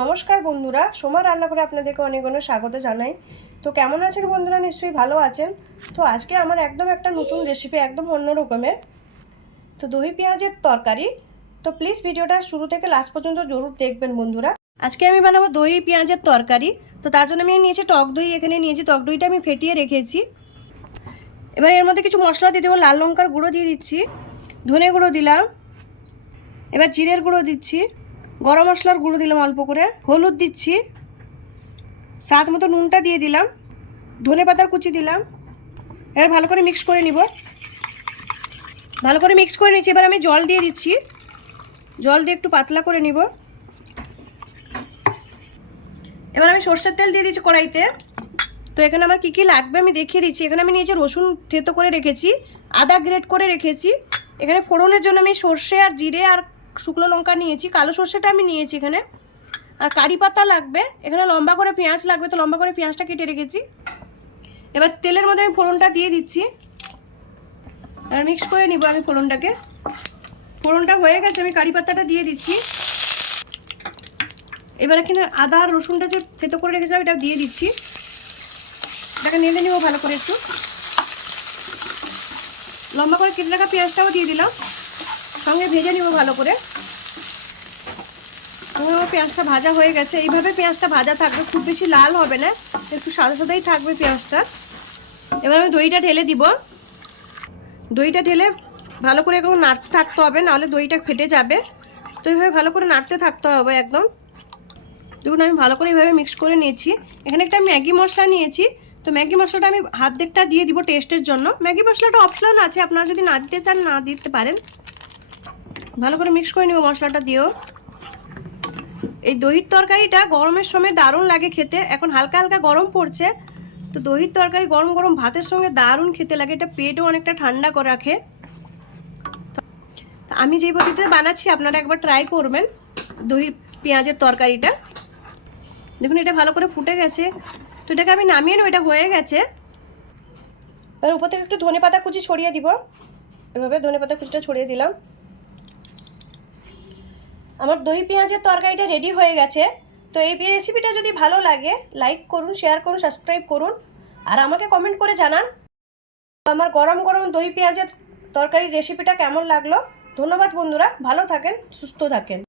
নমস্কার বন্ধুরা, সোমা রান্না করে আপনাদেরকে অনেক অনেক স্বাগত জানাই। তো কেমন আছেন বন্ধুরা? নিশ্চয়ই ভালো আছেন। তো আজকে আমার একদম একটা নতুন রেসিপি, একদম অন্য রকমের। তো দই পেঁয়াজের তরকারি। তো প্লিজ ভিডিওটা শুরু থেকে লাস্ট পর্যন্ত জরুর দেখবেন বন্ধুরা। আজকে আমি বানাবো দই পেঁয়াজের তরকারি। তো তার জন্য আমি নিয়েছি টক দই, এখানে নিয়েছি টক দইটা আমি ফেটিয়ে রেখেছি। এবার এর মধ্যে কিছু মশলা দিয়ে দেবো। লাল লঙ্কার গুঁড়ো দিয়ে দিচ্ছি, ধনে গুঁড়ো দিলাম, এবার জিরের গুঁড়ো দিচ্ছি, গরম মশলার গুঁড়ো দিলাম অল্প করে, হলুদ দিচ্ছি, স্বাদ মতো নুনটা দিয়ে দিলাম, ধনে পাতার কুচি দিলাম। এবার ভালো করে মিক্স করে নিব। ভালো করে মিক্স করে নিচ্ছি। এবার আমি জল দিয়ে দিচ্ছি, জল দিয়ে একটু পাতলা করে নিব। এবার আমি সর্ষের তেল দিয়ে দিচ্ছি কড়াইতে। তো এখানে আমার কী কী লাগবে আমি দেখিয়ে দিচ্ছি। এখানে আমি নিয়েছি রসুন থেতো করে রেখেছি, আদা গ্রেট করে রেখেছি। এখানে ফোড়নের জন্য আমি সর্ষে আর জিরে আর শুকনো লঙ্কা নিয়েছি, কালো সর্ষেটা আমি নিয়েছি এখানে। আর কারি পাতা লাগবে, এখানে লম্বা করে পেঁয়াজ লাগবে, তো লম্বা করে পেঁয়াজটা কেটে রেখেছি। এবার তেলের মধ্যে আমি ফোড়নটা দিয়ে দিচ্ছি, এবার মিক্স করে নিব আমি ফোড়নটাকে। ফোড়নটা হয়ে গেছে, আমি কারি পাতাটা দিয়ে দিচ্ছি। এবার এখানে আদা আর রসুনটা যে থেতো করে রেখেছিলাম এটা দিয়ে দিচ্ছি। এটাকে নেড়ে নেবো ভালো করে একটু। লম্বা করে কেটে রাখা পেঁয়াজটাও দিয়ে দিলাম, সঙ্গে ভেজে নিব ভালো করে। আমার পেঁয়াজটা ভাজা হয়ে গেছে। এইভাবে পেঁয়াজটা ভাজা থাকবে, খুব বেশি লাল হবে না, একটু সাদা সাদাই থাকবে পেঁয়াজটা। এবার আমি দইটা ঢেলে দিব। দইটা ঢেলে ভালো করে একটু নাড়তে থাকতে হবে, নাহলে দইটা ফেটে যাবে। তো এইভাবে ভালো করে নাড়তে থাকতে হবে একদম। দেখুন আমি ভালো করে এইভাবে মিক্স করে নিয়েছি। এখানে একটা ম্যাগি মশলা নিয়েছি, তো ম্যাগি মশলাটা আমি হাফটা দিয়ে দিব টেস্টের জন্য। ম্যাগি মশলাটা অপশনাল আছে, আপনারা যদি না দিতে চান না দিতে পারেন। ভালো করে মিক্স করে নিব মশলাটা দিয়েও। এই দইয়ের তরকারিটা গরমের সময় দারুণ লাগে খেতে। এখন হালকা হালকা গরম পড়ছে, তো দইয়ের তরকারি গরম গরম ভাতের সঙ্গে দারুণ খেতে লাগে। এটা পেটও অনেকটা ঠান্ডা করে রাখে। তো আমি যেই পদ্ধতিতে বানাচ্ছি আপনারা একবার ট্রাই করবেন দই পেঁয়াজের তরকারিটা। দেখুন এটা ভালো করে ফুটে গেছে, তো এটাকে আমি নামিয়ে নেব। এটা হয়ে গেছে। এবার উপর থেকে একটু ধনে পাতা কুচি ছড়িয়ে দিব। এভাবে ধনে পাতা কুচিটা ছড়িয়ে দিলাম। আমার দই পেঁয়াজের তরকারিটা রেডি হয়ে গেছে। তো এই রেসিপিটা যদি ভালো লাগে লাইক করুন, শেয়ার করুন, সাবস্ক্রাইব করুন, আর আমাকে কমেন্ট করে জানান আমার গরম গরম দই পেঁয়াজের তরকারির রেসিপিটা কেমন লাগলো। ধন্যবাদ বন্ধুরা, ভালো থাকেন, সুস্থ থাকেন।